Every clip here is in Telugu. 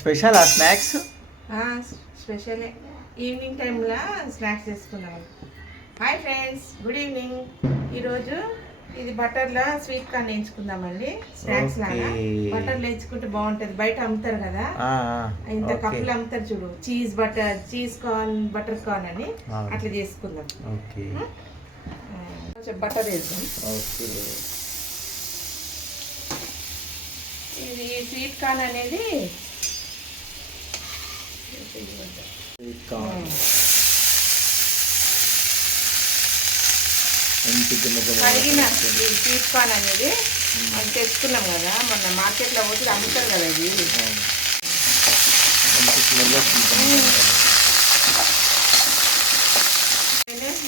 స్పెషల్ ఆ స్నాక్స్ స్పెషల్ ఈవినింగ్ టైంలో స్నాక్స్ చేసుకున్నాం. హాయ్ ఫ్రెండ్స్ గుడ్ ఈవినింగ్ ఈరోజు ఇది బటర్లో స్వీట్ కార్న్ వేయించుకుందామండి. స్నాక్స్ లాగా. బటర్లో వేయించుకుంటే బాగుంటుంది. బయట అమ్ముతారు కదా. ఇంత కప్పులు అమ్ముతారు చూడు. Cheese butter cheese corn butter corn అని. అట్లా చేసుకుందాం. బటర్ వేద్దాం ఓకే ఇది స్వీట్ కార్న్ అనేది కడిగిన ఈ స్వీట్ కార్న్ అనేది అది తెచ్చుకున్నాం కదా మొన్న మార్కెట్లో పోతే అమ్ముతారు కదా ఇది.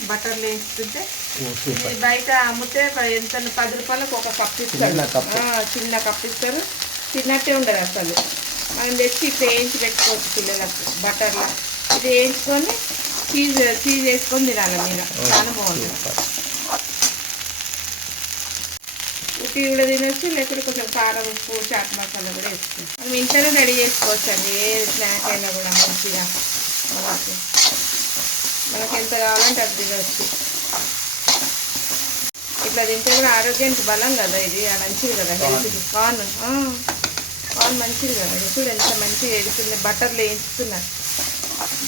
వేస్తుంటే ఇది బయట అమ్మితే ఎంత పది రూపాయలకు ఒక కప్ ఇస్తారు. చిన్న కప్. ఇస్తారు. తిన్నట్టే ఉండదు అసలు. మనం తెచ్చి ఇట్లా వేయించి పెట్టుకోవచ్చు పిల్లలకు బటర్లో. ఇది వేయించుకొని చీజ్ చీజ్ వేసుకొని తినాలి మీద చాలా బాగుంటుంది. ఉట్టి కూడా తినొచ్చు లేకపోతే కొంచెం కారం ఉప్పు చాట్ మసాలా కూడా వేసుకోవచ్చు. మనం ఇంట్లోనే రెడీ చేసుకోవచ్చు అండి. ఏ స్నాక్ అయినా కూడా మంచిగా. మనకు ఎంత కావాలంటే అది తినవచ్చు ఇట్లా తింటే కూడా ఆరోగ్యానికి బలం కదా ఇది మంచిది కదా హెల్త్కి కార్న్ కార్న్ మంచిది కదా. చూడు ఎంత మంచిగా వేగుతుంది బటర్లో వేయించుతున్నారు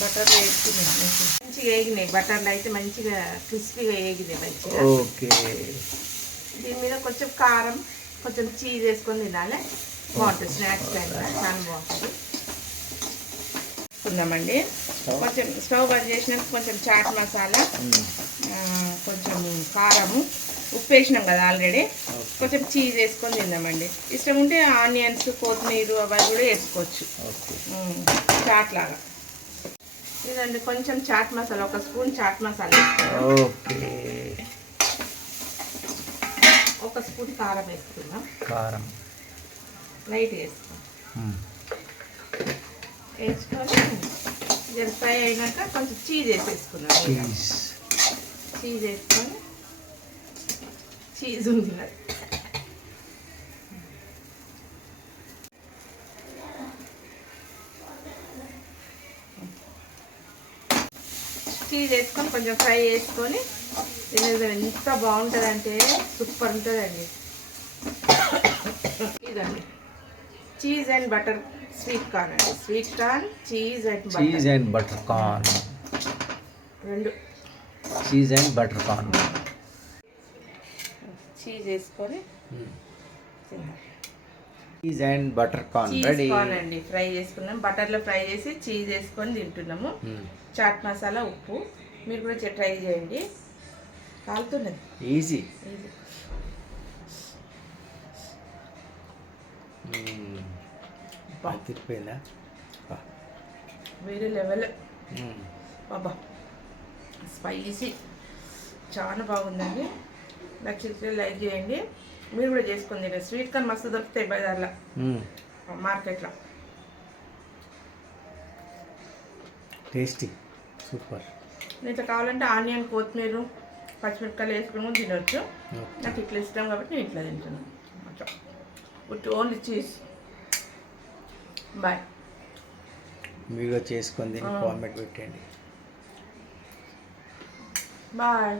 బటర్లో వేస్తున్నాయి మంచిగా మంచిగా వేగినాయి. బటర్లో అయితే మంచిగా క్రిస్పీగా వేగినాయి మంచిగా. ఓకే. దీని మీద కొంచెం కారం కొంచెం చీజ్ వేసుకొని తినాలి. బాగుంటుంది. స్నాక్స్ టైంలో చాలా బాగుంటుంది. తీసుకుందామండి కొంచెం స్టవ్ బంద్ చేసినాక కొంచెం చాట్ మసాలా కొంచెం కారము ఉప్పు వేసినాం కదా ఆల్రెడీ. కొంచెం చీజ్ వేసుకొని తిందామండి. ఇష్టం ఉంటే ఆనియన్స్ కొత్తిమీర అవి కూడా వేసుకోవచ్చు. చాట్ లాగా. ఇదండి కొంచెం చాట్ మసాలా ఒక స్పూన్ చాట్ మసాలా. ఒక స్పూన్ కారం వేసుకుందాం. కారం. లైట్ వేసుకుందాం. వేసుకొని జర ఫ్రై అయినాక కొంచెం చీజ్ చీజ్. వేసుకొని చీజ్ ఉంది చీజ్ వేసుకొని కొంచెం ఫ్రై చేసుకొని తినేది ఎంత బాగుంటుందంటే సూపర్ ఉంటుందండి. ఇదండి. Cheese and butter sweet corn అండి. Sweet corn cheese and cheese and butter corn రెండు. Cheese and butter corn cheese వేసుకొని cheese and butter corn ready corn అండి. ఫ్రై చేసుకున్నాం. బటర్లో ఫ్రై చేసి చీజ్ వేసుకొని తింటున్నాము. చాట్ మసాలా ఉప్పు. మీరు కూడా ట్రై చేయండి. కాలుతున్నది. ఈజీ ఇది బాగా తిరిపోయిందా వేరే లెవెల్ బాబా స్పైసీ చాలా బాగుందండి. నచ్చితే లైక్ చేయండి. మీరు కూడా చేసుకొని తినండి. స్వీట్ కార్న్ మస్తు దొరుకుతాయి బజార్లో. మార్కెట్లో టేస్టీ సూపర్ ఇట్లా కావాలంటే ఆనియన్ కొత్తిమీర పచ్చిమిరపకాయలు వేసుకుని కూడా తినొచ్చు. నాకు ఇట్లా ఇష్టం కాబట్టి నేను ఇట్లా తింటున్నాను. ఓన్లీ చీజ్ బాయ్ మీరు చేసుకొని కామెంట్ పెట్టండి. బాయ్